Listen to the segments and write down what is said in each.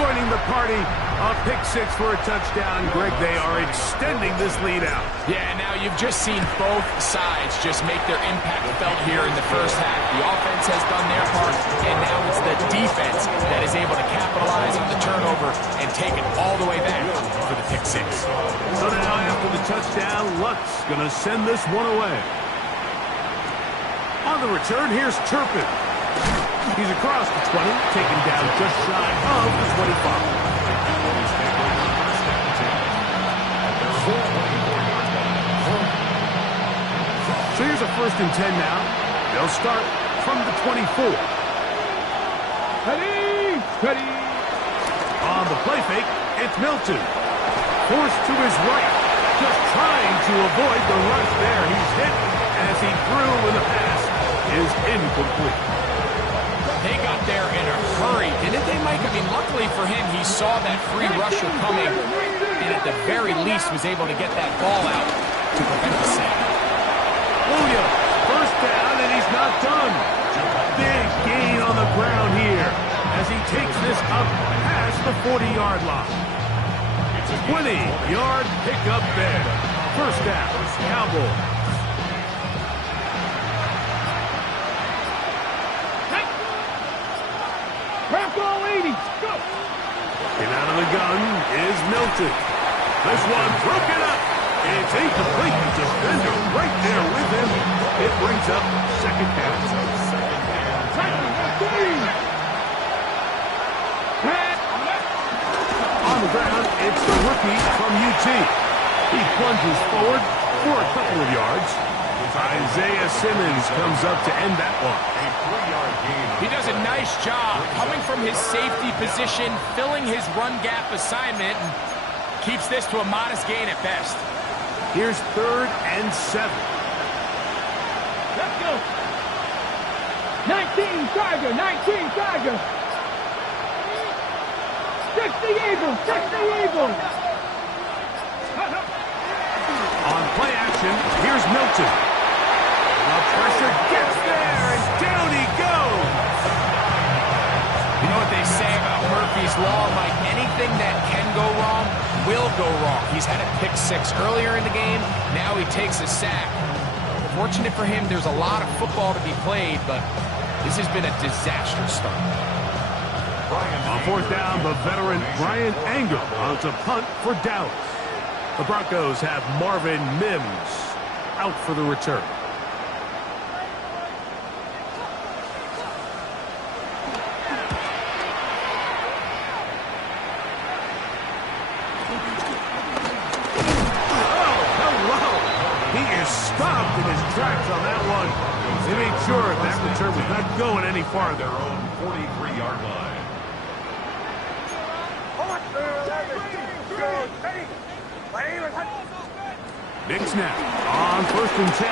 joining the party. A pick six for a touchdown. Greg, they are extending this lead out. Yeah, now you've just seen both sides just make their impact felt here in the first half. The offense has done their part, and now it's the defense that is able to capitalize on the turnover and take it all the way back for the pick six. So now after the touchdown, Lutz going to send this one away. On the return, here's Turpin. He's across the 20, taken down just shy of the 25. So here's a 1st and 10 now. They'll start from the 24. Ready. On the play fake, it's Milton. Forced to his right. Just trying to avoid the rush there. He's hit as he threw when the pass is incomplete. They got there in a hurry, didn't they, Mike? I mean, luckily for him, he saw that free rusher coming, and at the very least was able to get that ball out to prevent the sack. Williams, 1st down, and he's not done. Big gain on the ground here as he takes this up past the 40-yard line. 20-yard pickup there. 1st down, Cowboys. And out of the gun is Milton. This one broken up. It's incomplete. The defender right there with him. It brings up 2nd down. On the ground, it's the rookie from UT. He plunges forward for a couple of yards. Isaiah Simmons comes up to end that one. He does a nice job coming from his safety position, filling his run gap assignment, and keeps this to a modest gain at best. Here's 3rd and 7. Let's go. 19 Tiger. 60 Eagles. On play action, here's Milton. The pressure gets there, and down he goes. You know what they say about Murphy's Law, Mike? Anything that can go wrong will go wrong. He's had a pick six earlier in the game. Now he takes a sack. Fortunate for him, there's a lot of football to be played, but this has been a disastrous start. On 4th down, the veteran Brian Anger on to punt for Dallas. The Broncos have Marvin Mims out for the return. Stopped in his tracks on that one. He made sure that return was not going any farther. Their own 43-yard line. Knicks now on 1st and 10.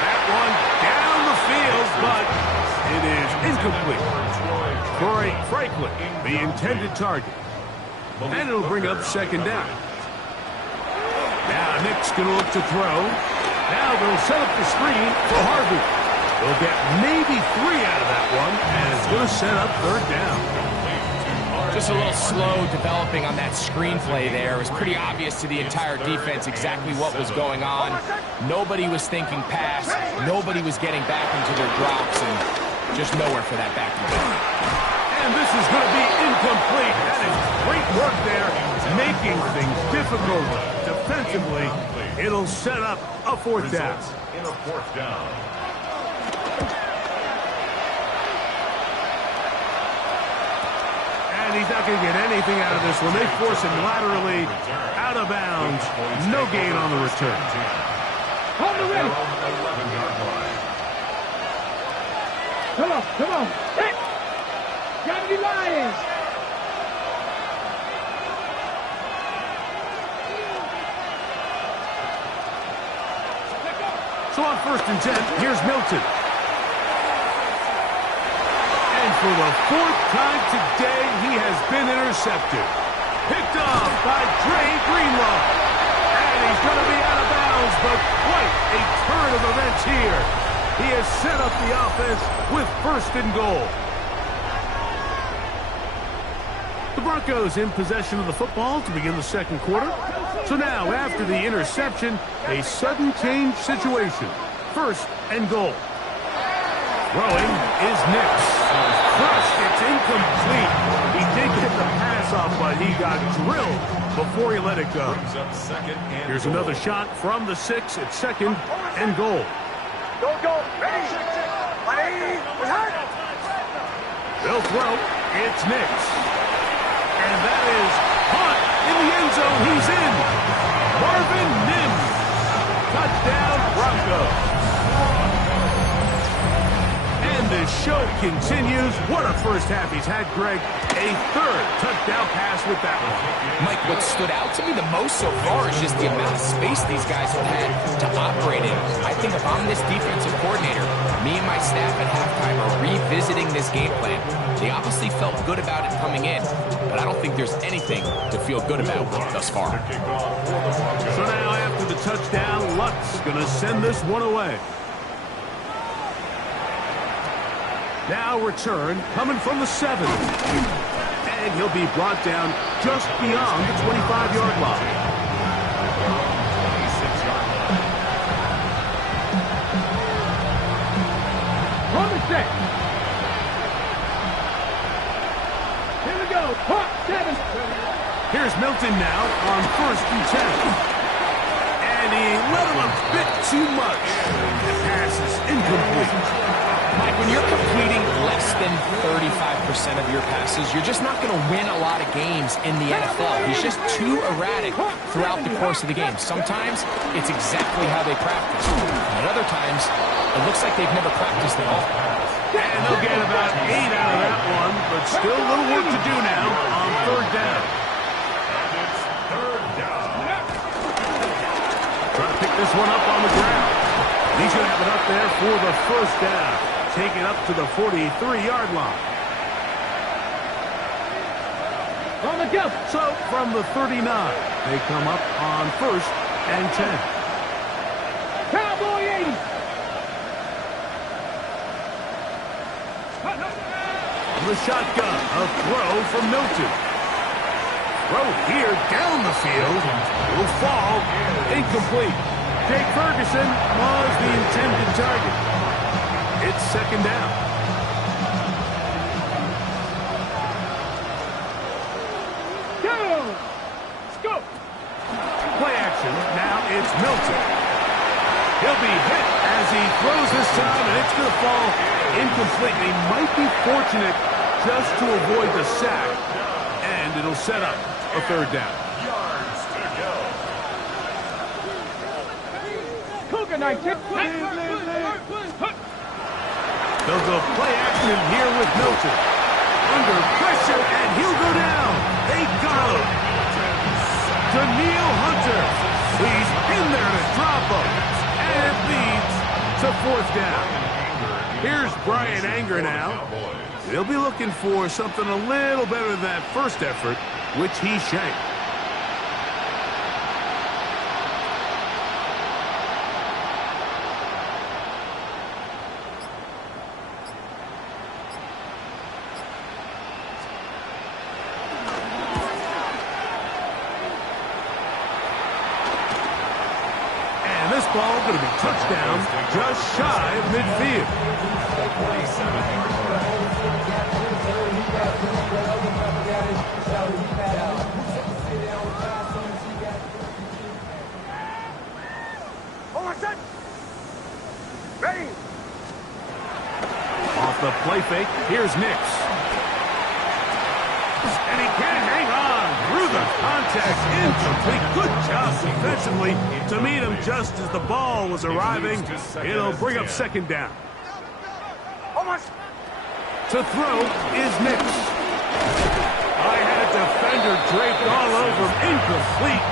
That one down the field, but it is incomplete. Corey Franklin, the intended target. And it'll bring up 2nd down. Now Nick's going to look to throw. Now they'll set up the screen for Harvey. They'll get maybe 3 out of that one, and it's going to set up 3rd down. Just a little slow developing on that screenplay there. It was pretty obvious to the entire defense exactly what was going on. Nobody was thinking pass. Nobody was getting back into their drops, and just nowhere for that back. And this is going to be incomplete. That is great work there, making things difficult defensively. It'll set up a 4th down. In a 4th down. And he's not going to get anything out of this one. They force him laterally out of bounds. No gain on the return. Hold it ready. 11-yard line. Come on. Hit. Gotta be Lions. So on 1st and 10, here's Milton. And for the 4th time today, he has been intercepted. Picked off by Dre Greenlaw. And he's going to be out of bounds, but quite a turn of events here. He has set up the offense with 1st and goal. The Broncos in possession of the football to begin the second quarter. So now, after the interception, a sudden change situation. First and goal. Throwing is Nix. Crushed. It's incomplete. He did get the pass off, but he got drilled before he let it go. Here's another shot from the 6 at second and goal. Go. Ready. They'll throw. It's Nix. And that is caught in the end zone. He's in. Marvin Mims. Touchdown, Broncos. And the show continues. What a first half he's had, Greg. A third touchdown pass with that one. Mike, what stood out to me the most so far is just the amount of space these guys have had to operate in. I think if I'm this defensive coordinator, me and my staff at halftime are revisiting this game plan. They obviously felt good about it coming in, but I don't think there's anything to feel good about thus far. So now after the touchdown, Luck's going to send this one away. Now return coming from the 7. And he'll be brought down just beyond the 25-yard line. On the set. Here we go. Hot 7. Here's Milton now on 1st and 10. And he let him a bit too much. The pass is incomplete. Mike, when you're completing less than 35% of your passes, you're just not going to win a lot of games in the NFL. He's just too erratic throughout the course of the game. Sometimes it's exactly how they practice. At other times, it looks like they've never practiced at all. And they'll get about 8 out of that one, but still a little work to do now on 3rd down. Trying to pick this one up on the ground. He's going to have it up there for the 1st down. Take it up to the 43-yard line. On the go. So from the 39, they come up on 1st and 10. Cowboy 80. From the shotgun, a throw from Milton. Throw here down the field. Will fall. Incomplete. Jake Ferguson was the intended target. It's 2nd down. Go. Scope. Play action. Now it's Milton. He'll be hit as he throws this time, and it's going to fall incomplete. They might be fortunate just to avoid the sack, and it'll set up a 3rd down. Cougar 19. They'll go play action here with Milton. Under pressure, and he'll go down. They got him. Daniil Hunter. He's in there to drop him. And it leads to 4th down. Here's Brian Anger now. They'll be looking for something a little better than that first effort, which he shanked. This ball going to be touchdown just shy of midfield. Ready. Off the play fake, here's Nix. And he can't hang on through the contact. Incomplete. Good job defensively to meet him just as the ball was arriving. It'll bring up 2nd down. To throw is Nix. I had a defender draped all over him. Incomplete.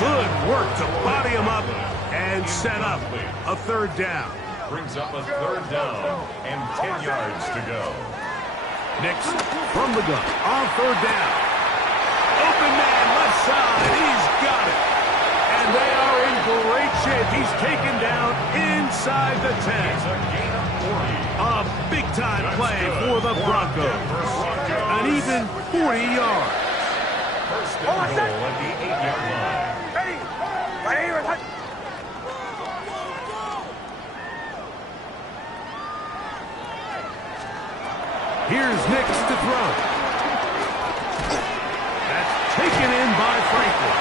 Good work to body him up and set up a 3rd down. Brings up a 3rd down and 10 yards to go. Nix from the gun on 3rd down. Open man left side. He's got it. And they are in great shape. He's taken down inside the 10. A big-time play for the Broncos. An even 40 yards. First and goal at the 8-yard line. Here's Nix to throw. That's taken in by Franklin.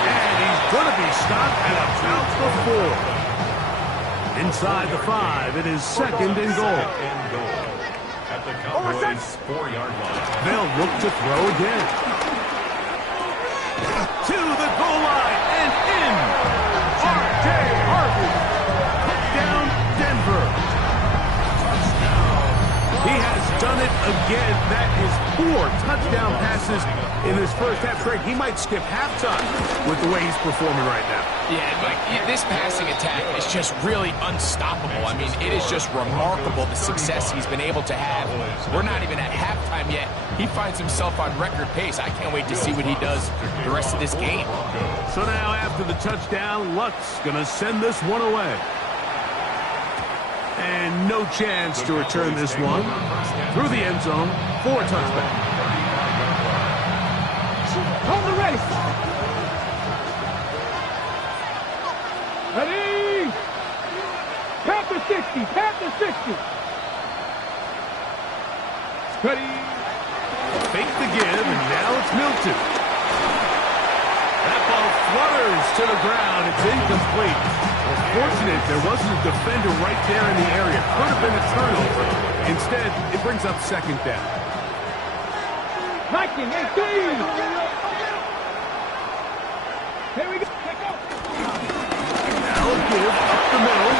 And he's going to be stopped at about the 4. Inside the 5, it is second and goal. At the Cowboys' 4-yard line. They'll look to throw again. To the goal line and in. R.J. Harvey. Touchdown, Denver. He has done it again. That is 4 touchdown passes in his first half straight. He might skip halftime with the way he's performing right now. Yeah, Mike, this passing attack is just really unstoppable. I mean, it is just remarkable the success he's been able to have. We're not even at halftime yet. He finds himself on record pace. I can't wait to see what he does the rest of this game. So now after the touchdown, Luck's going to send this one away. And no chance to return this one. Through the end zone for a touchback. On the race. Ready? Panther 60. Panther 60. Ready? Fake the give, and now it's Milton. That ball flutters to the ground. It's incomplete. Fortunate there wasn't a defender right there in the area. Could have been a turnover. Instead, it brings up second down. Viking 18. Here we go. Now a give up the middle.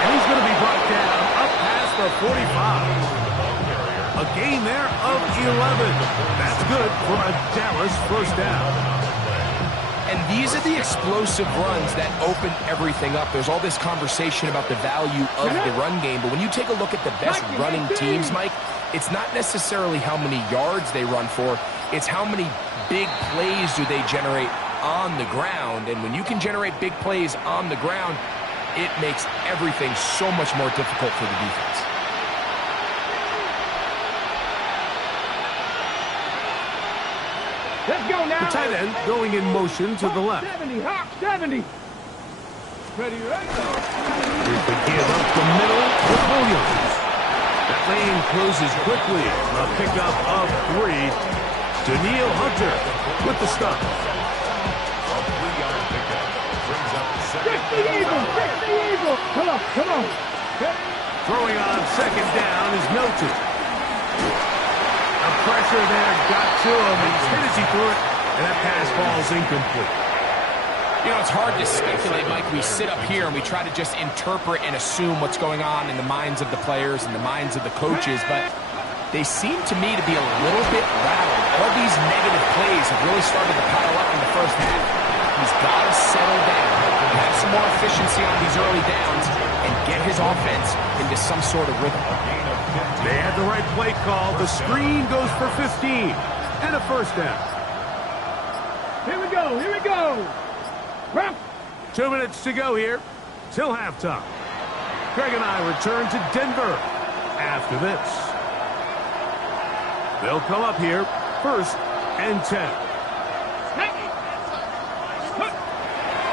And he's going to be brought down up past the 45. A gain there of 11. That's good for a Dallas first down. And these are the explosive runs that open everything up. There's all this conversation about the value of the run game, but when you take a look at the best running teams, Mike, it's not necessarily how many yards they run for, it's how many big plays do they generate on the ground. And when you can generate big plays on the ground, it makes everything so much more difficult for the defense. Let's go now. The tight end going in motion to the left. 70, hop 70. Ready, right? Here's the give up the middle with Williams. That lane closes quickly. A pickup of 3. Daniil Hunter with the stop. 60 Eagles, 60 Eagles. Come on, come on. Throwing on second down is Milton. The pressure there got to him. He's hit as he threw it, and that pass falls incomplete. You know, it's hard to speculate, Mike. We sit up here and we try to just interpret and assume what's going on in the minds of the players and the minds of the coaches, but they seem to me to be a little bit rattled. All these negative plays have really started to pile up in the first half. He's got to settle down, have some more efficiency on these early downs, and get his offense into some sort of rhythm. They had the right play call. The screen goes for 15 and a first down. Here we go, here we go. 2 minutes to go here till halftime. Greg and I return to Denver after this. They'll come up here first and 10.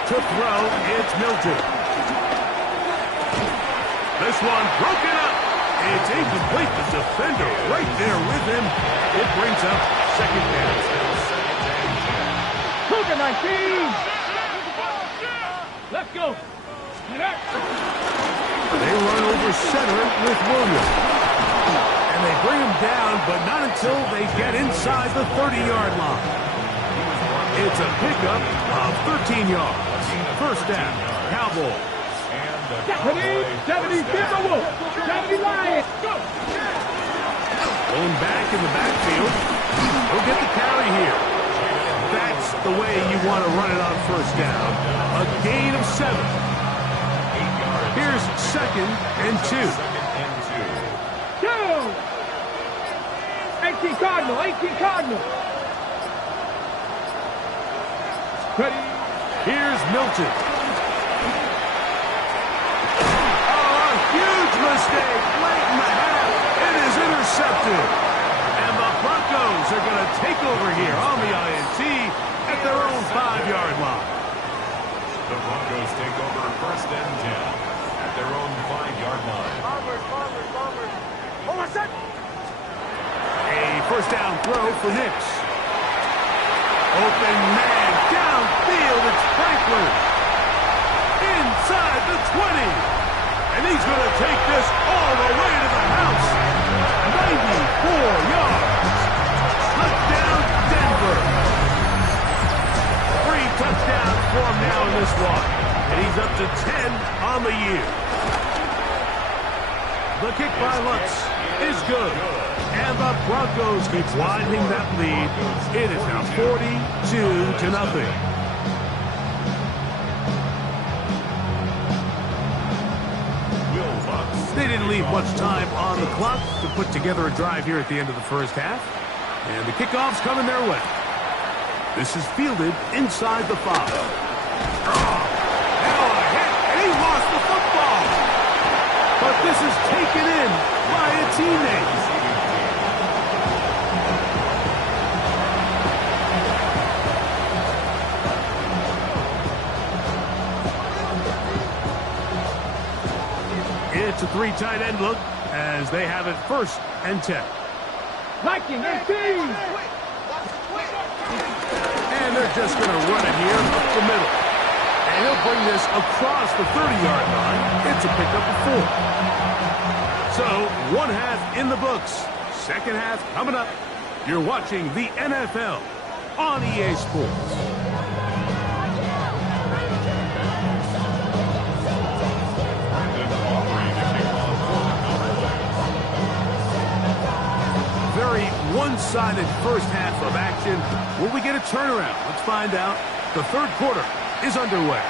To throw, it's Milton. This one broken up. It's incomplete. The defender right there with him. It brings up second down. Cougar 19. Let's go. They run over center with Williams. And they bring him down, but not until they get inside the 30-yard line. It's a pickup of 13 yards. First down, Cowboys. 70 Timberwolves. 70 Lions. Going back in the backfield. He'll get the carry here. That's the way you want to run it on first down. A gain of 7. Here's second and 2. 18 Cardinal, 18 Cardinal. Ready? Here's Milton. Oh, a huge mistake late in the half. It is intercepted. And the Broncos are going to takeover here on the INT at their own 5-yard line. The Broncos take over 1st and 10 at their own 5-yard line. A first down throw for Nix. Open man downfield. It's Franklin. Inside the 20. And he's going to take this all the way to the house. 94 yards. Touchdown, Denver. 3 touchdowns for him now in this one. And he's up to 10 on the year. The kick by Lutz is good. And the Broncos keep widening that lead. It is now 42-0. They didn't leave much time on the clock to put together a drive here at the end of the first half. And the kickoff's coming their way. This is fielded inside the 5. Now a hit, and he lost the football. But this is taken in by a teammate. It's a 3 tight end look as they have it 1st and 10. Liking 18. And they're just going to run it here up the middle. And he'll bring this across the 30-yard line. It's a pickup of 4. So, 1 half in the books. 2nd half coming up. You're watching the NFL on EA Sports. Very one-sided first half of action. Will we get a turnaround? Let's find out. The 3rd quarter is underway.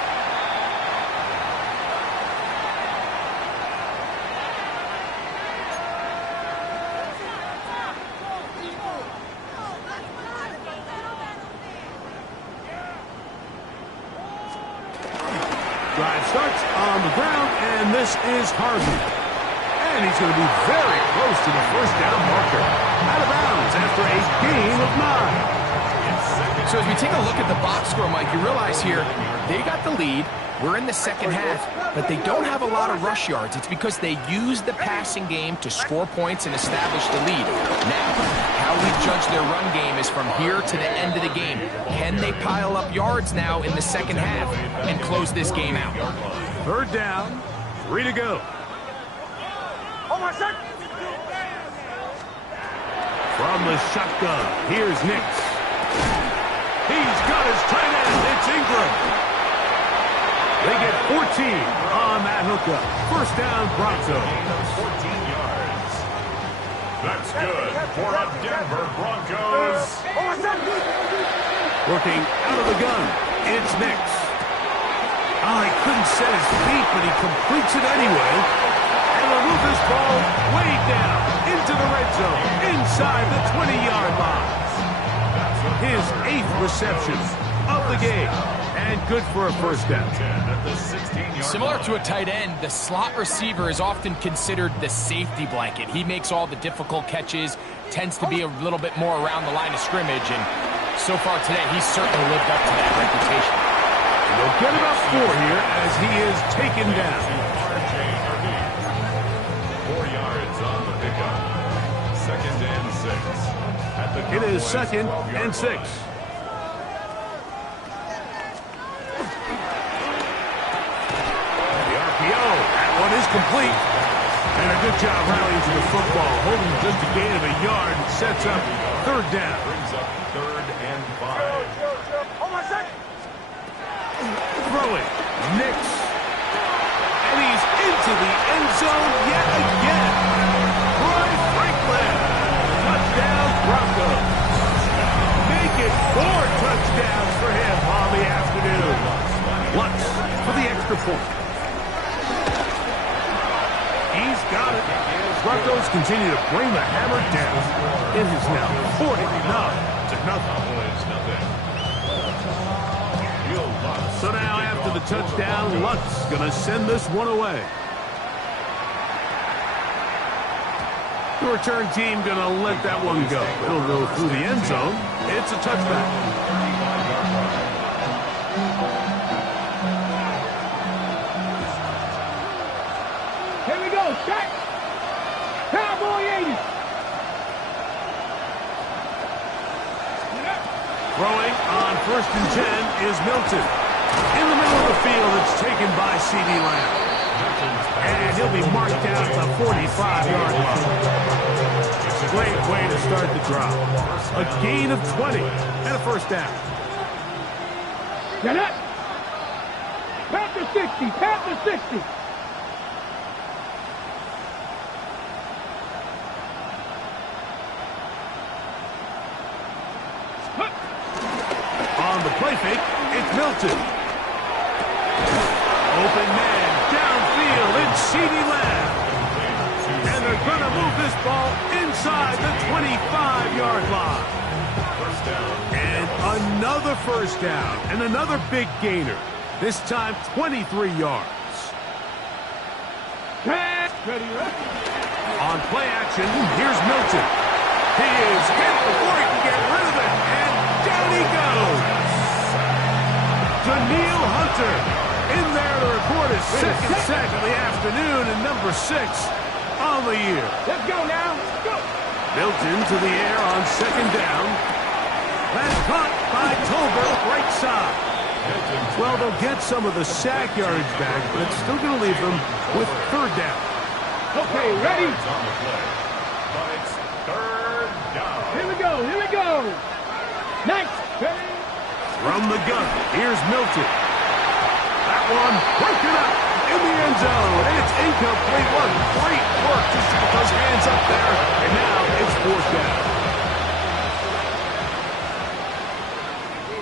Drive starts on the ground, and this is Harvey. And he's going to be very close to the first down marker. Out of bounds after a gain of 9. So as we take a look at the box score, Mike, you realize here they got the lead. We're in the 2nd half, but they don't have a lot of rush yards. It's because they use the passing game to score points and establish the lead. Now, how we judge their run game is from here to the end of the game. Can they pile up yards now in the 2nd half and close this game out? 3rd down, 3 to go. From the shotgun, here's Nix. He's got his tight end. It's Ingram. They get 14 on that hookup. First down, Broncos. 14 yards. That's good for a Denver Broncos. Working out of the gun, it's Nix. Oh, he couldn't set his feet, but he completes it anyway. And will move this ball way down into the red zone, inside the 20-yard line. His 8th reception of the game, and good for a first down. Similar to a tight end, the slot receiver is often considered the safety blanket. He makes all the difficult catches, tends to be a little bit more around the line of scrimmage, and so far today, he's certainly lived up to that reputation. They'll get about 4 here as he is taken down. 4 yards on the pickup. 2nd and 6. It is 2nd and 6. The RPO, that one is complete. And a good job rallying to the football, holding just a gain of a yard, and sets up 3rd down. Brings up 3rd and 5. Throwing, Nix. And he's into the end zone yet again. Roy Franklin. Touchdown, Broncos. Make it 4 touchdowns for him on the afternoon. Lutz for the extra point. He's got it. Broncos continue to bring the hammer down. It is now 49-0. So now after the touchdown, Lutz going to send this one away. The return team going to let that one go. It'll go through the end zone. It's a touchback. Here we go. Check. Cowboy 80. Throwing on 1st and 10 is Milton. In the middle of the field, it's taken by C.D. Lamb. And he'll be marked down at the 45-yard line. Great way to start the drive. A gain of 20 and a first down. Get up. Panther 60. Panther 60. On the play fake, it's Milton. Open man, downfield, it's C.D. Lamb. And they're going to move this ball inside the 25-yard line. And another first down, and another big gainer. This time, 23 yards. On play action, here's Milton. He is hit before he can get rid of it, and down he goes. Daniil Hunter in there to record his second sack of the afternoon, and number 6 on the year. Let's go now. Let's go. Milton to the air on 2nd down. That's caught by Tolbert, right side. Well, they'll get some of the sack yardage back, but it's still going to leave them with 3rd down. Okay, ready? But it's 3rd down. Here we go. Here we go. Nice. Ready? From the gun, here's Milton. That one broken up in the end zone, and it's incomplete. What great work just to get those hands up there, and now it's 4th down.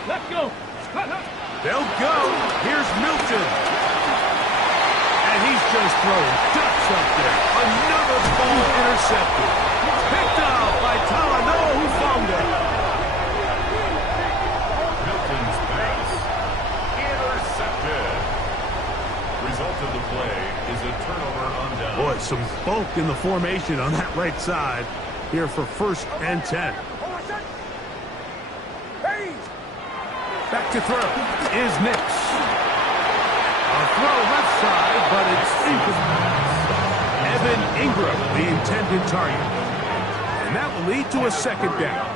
Let's go. They'll go. Here's Milton. And he's just throwing ducks up there. Another ball intercepted. Picked up by Talanoa Hufanga. Milton's pass intercepted. Result of the play is a turnover on down. Boy, some bulk in the formation on that right side here for 1st and 10. Back to throw is Nix. A throw left side, but it's incomplete. Evan Ingram, the intended target. And that will lead to a 2nd down.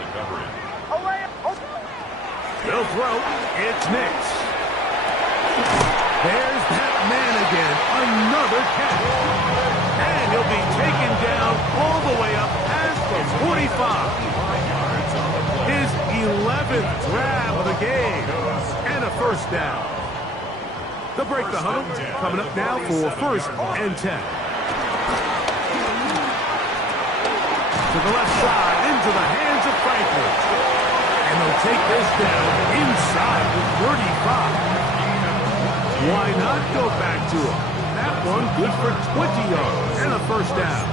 They'll throw. It's Nix. There's that man again. Another catch. And he'll be taken down all the way up past the 45. His 11th grab of the game. And a first down. They'll break the huddle. Coming up now for 1st and 10. To the left side, into the hands of Franklin. And they'll take this down inside the 35. Why not go back to him? That one good for 20 yards and a first down.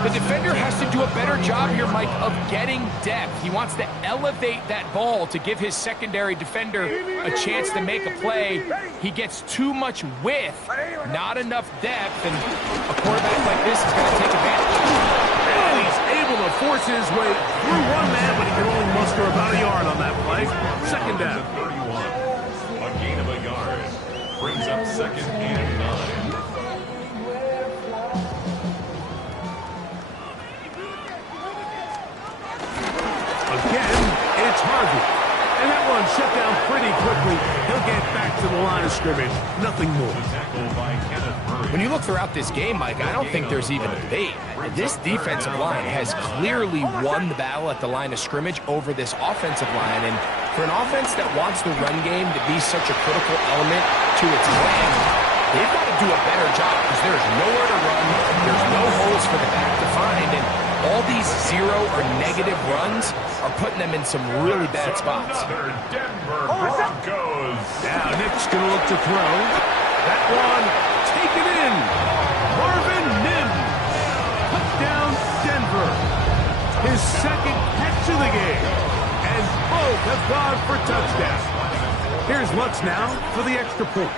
The defender has to do a better job here, Mike, of getting depth. He wants to elevate that ball to give his secondary defender a chance to make a play. He gets too much width, not enough depth, and a quarterback like this is going to take advantage. And he's able to force his way through one man, but he can only muster about a yard on that play. 2nd down. 31. A gain of a yard. Brings up 2nd and 9. Again, it's Harvey. And that one shut down pretty quickly. He'll get back to the line of scrimmage. Nothing more. When you look throughout this game, Mike, I don't think there's even a debate. This defensive line has clearly won the battle at the line of scrimmage over this offensive line. And for an offense that wants the run game to be such a critical element to its plan, they've got to do a better job because there's nowhere to run. There's no holes for the back to find. And all these 0 or negative runs are putting them in some really bad spots. Another Denver Broncos. Now Nick's going to look to throw. That one taken in. Marvin Mims. Touchdown Denver. His 2nd catch of the game. And both have gone for touchdown. Here's Lutz now for the extra point.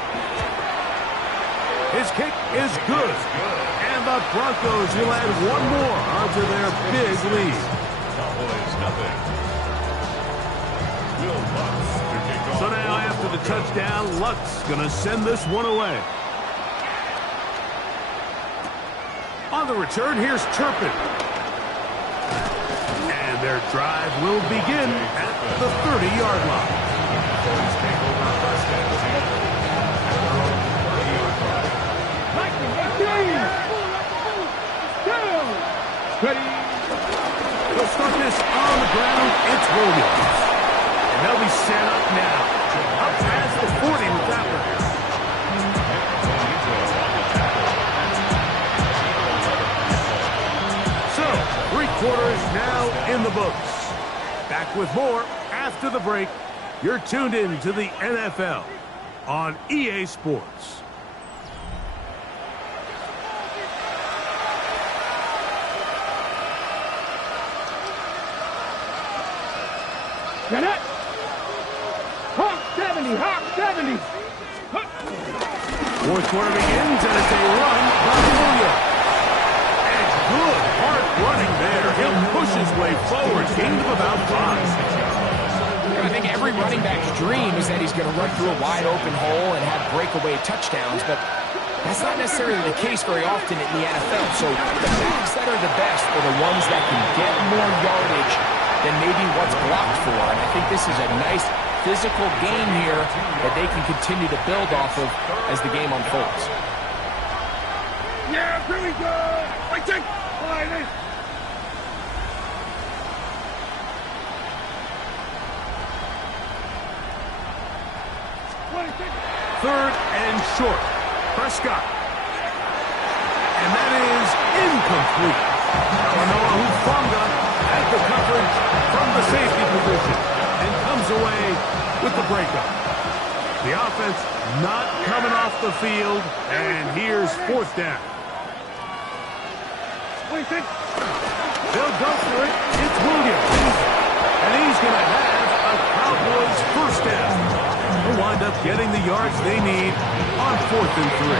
His kick is good. And And the Broncos will add one more onto their big lead. Cowboys nothing. Will Lutz to kick off. So now after the touchdown, Lutz going to send this one away. On the return, here's Turpin. And their drive will begin at the 30-yard line. Cowboys take over first and 10 at their own 30-yard line. They'll start this on the ground. It's Williams. And they'll be set up now. Up past the 40 with that one. So, 3/4 now in the books. Back with more after the break. You're tuned in to the NFL on EA Sports. Get it? Hawk 70, Hawk 70. Fourth quarter begins, and it's a run by Williams. And good, hard running there. He'll push his way forward, gain of about 5. I think every running back's dream is that he's going to run through a wide open hole and have breakaway touchdowns, but that's not necessarily the case very often in the NFL. So the backs that are the best are the ones that can get more yardage than maybe what's blocked for. And I think this is a nice physical game here that they can continue to build off of as the game unfolds. Yeah, here we go. Right there. Right. Third and short. Prescott. And that is incomplete. Noah Hufanga at the coverage from the safety position and comes away with the breakup. The offense not coming off the field, and here's fourth down. They'll go for it. It's Williams. And he's going to have a Cowboys first down. They'll wind up getting the yards they need on 4th and 3.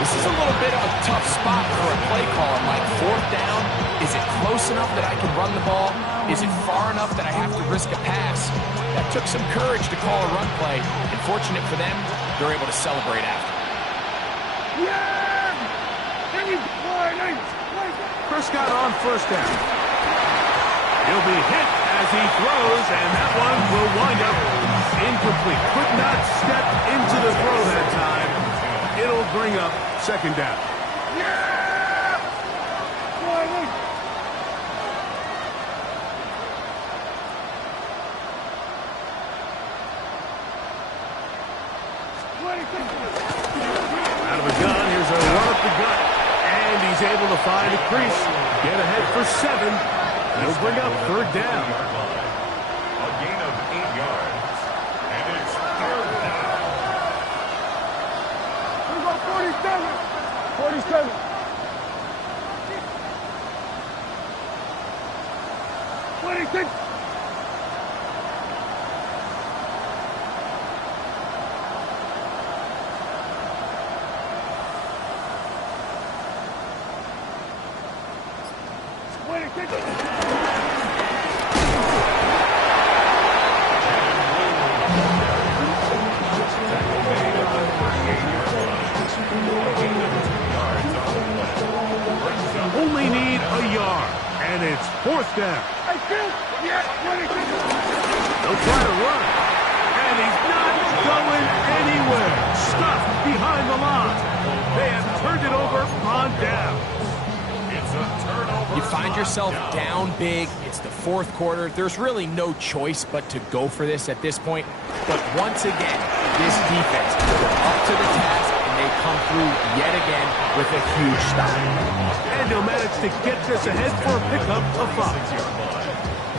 This is a little bit of a tough spot for a play caller. Like 4th down, is it close enough that I can run the ball? Is it far enough that I have to risk a pass? That took some courage to call a run play. And fortunate for them, they're able to celebrate after. Prescott on first down. He'll be hit as he throws, and that one will wind up incomplete. Could not step into the throw that time. It'll bring up second down. Out of the gun, here's a run up the gut. And he's able to find a crease. Get ahead for 7. That'll bring up third down. A gain of 8 yards. And it's third down. 47. 26. Only need a yard, and it's fourth down. They'll try to run, and he's not going anywhere. Stuffed behind the line. They have turned it over on down. It's a turnover. You find yourself down big. It's the 4th quarter. There's really no choice but to go for this at this point. But once again, this defense, they're up to the task, and they come through yet again with a huge stop. And he'll manage to get this ahead for a pickup of 5.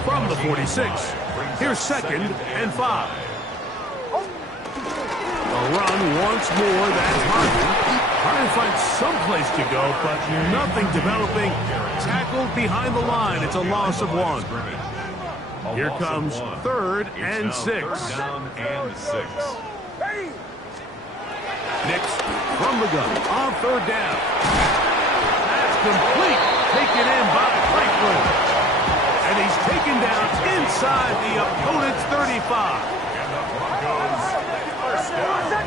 From the 46, here's 2nd and 5. A run once more, that's Harvey. Trying to find someplace to go, but nothing developing. Tackled behind the line. It's a loss of 1. Here comes 3rd and 6. Third down and 6. Nix from the gun on third down. That's complete. Taken in by Franklin. And he's taken down inside the opponent's 35. And the Broncos first down.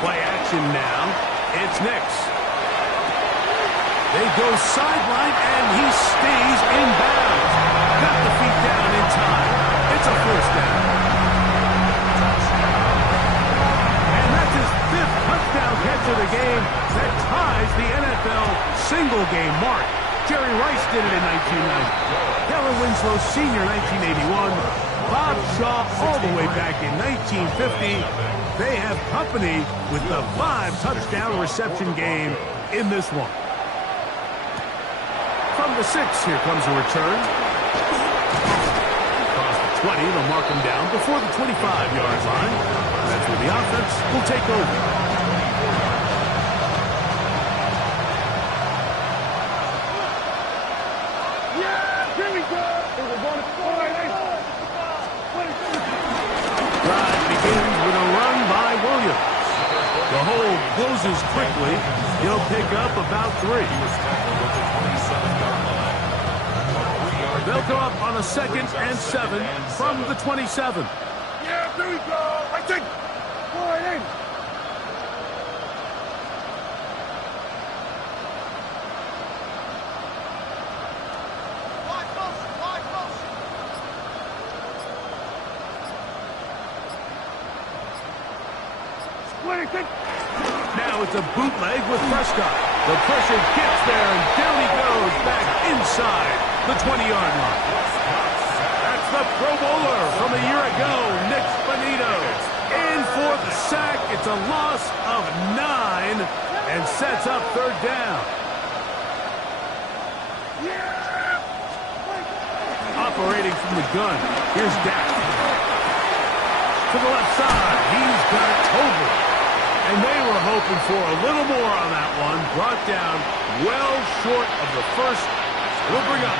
Play action now. It's Nix. They go sideline, and he stays in bounds. Got the feet down in time. It's a first down. And that's his 5th touchdown catch of the game. That ties the NFL single-game mark. Jerry Rice did it in 1990. Helen Winslow Sr. 1981. Bob Shaw all the way back in 1950. They have company with the 5-touchdown reception game in this one. From the 6, here comes a return. Across the 20, they'll mark him down before the 25-yard line. That's where the offense will take over. Yeah, here we go. Drive begins with a run by Williams. The hole closes quickly. He'll pick up about 3. They'll go up on a 2nd and 7 from the 27. Yeah, here we go. I think. Go right in. Now it's a bootleg with Prescott. The pressure gets there, and down he goes back inside the 20-yard line. That's the Pro Bowler from a year ago, Nick Bonito. In for the sack. It's a loss of 9 and sets up third down. Operating from the gun, here's Dak. To the left side, he's got it over. And they were hoping for a little more on that one. Brought down well short of the first. We'll bring up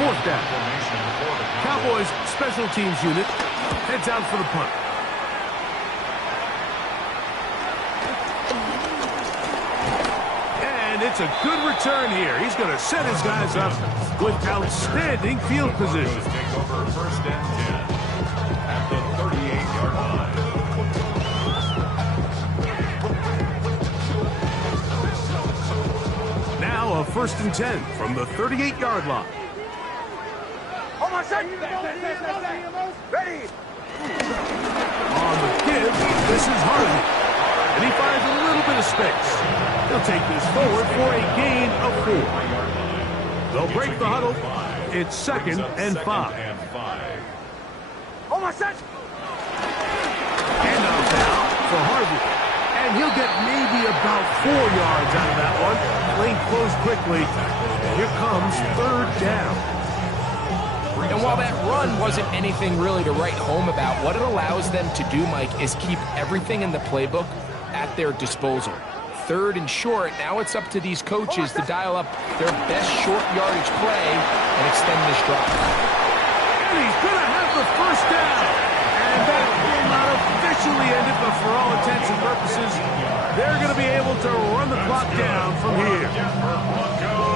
4th down. Cowboys special teams unit heads out for the punt. And it's a good return here. He's going to set his guys up with outstanding field position. Take over 1st and 10 at the 38-yard line. Now a 1st and 10 from the 38-yard line. Oh, my son. Ready. On the give, this is Harvey. And he finds a little bit of space. He'll take this forward for a gain of 4. They'll break the huddle. It's 2nd and 5. Oh, my son. Handoff now for Harvey. And he'll get maybe about 4 yards out of that one. Lane closed quickly. Here comes 3rd down. And while that run wasn't anything really to write home about, what it allows them to do, Mike, is keep everything in the playbook at their disposal. 3rd and short, now it's up to these coaches to dial up their best short yardage play and extend this drive. And he's going to have the 1st down. And that will not officially end it, but for all intents and purposes, they're going to be able to run the clock down from here.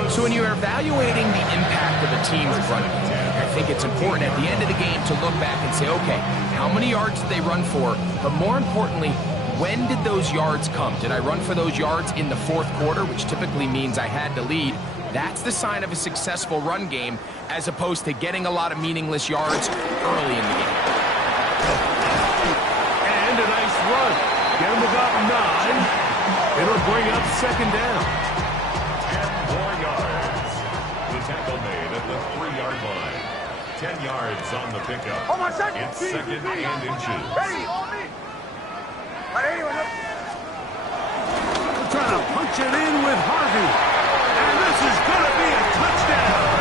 So when you're evaluating the impact of a team's run game, I think it's important at the end of the game to look back and say, okay, how many yards did they run for? But more importantly, when did those yards come? Did I run for those yards in the 4th quarter, which typically means I had to lead? That's the sign of a successful run game, as opposed to getting a lot of meaningless yards early in the game. And a nice run. Get him about 9. It'll bring up 2nd down. 10 more yards. The tackle made at the 3-yard line. 10 yards on the pickup. Oh, my son. It's 2nd and inches. Ready. They're trying to punch it in with Harvey. And this is going to be a touchdown.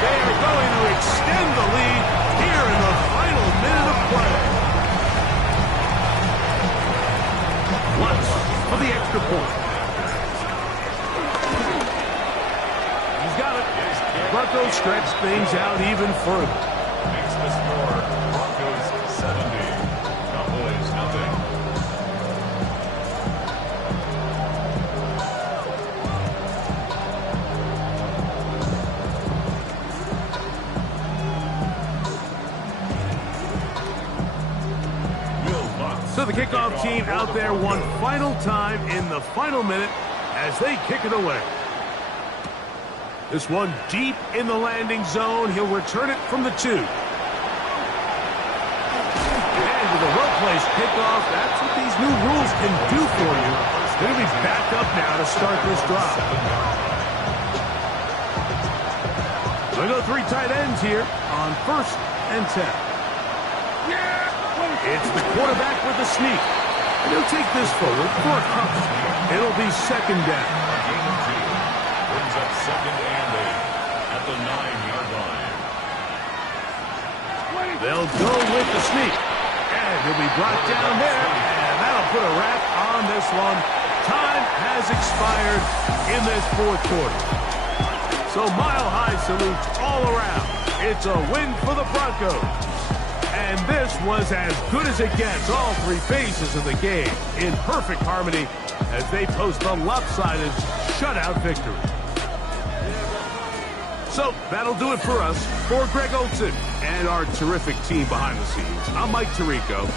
They are going to extend the lead here in the final minute of play. Lutz for the extra point. He's got it. Broncos stretch things out even further. Makes the score Broncos 70. Cowboys nothing. So the kickoff team out there one final time in the final minute as they kick it away. This one deep in the landing zone. He'll return it from the 2. And with a well-placed kickoff, that's what these new rules can do for you. They're going to be backed up now to start this drive. They go 3 tight ends here on 1st and 10. It's the quarterback with the sneak. And he'll take this forward for a couple. It'll be 2nd down. Brings up 2nd and 8 at the 9-yard line. They'll go with the sneak. And he'll be brought down there. And that'll put a wrap on this one. Time has expired in this 4th quarter. So mile-high salutes all around. It's a win for the Broncos. And this was as good as it gets. All 3 phases of the game in perfect harmony as they post a lopsided shutout victory. So that'll do it for us. For Greg Olsen and our terrific team behind the scenes, I'm Mike Tirico.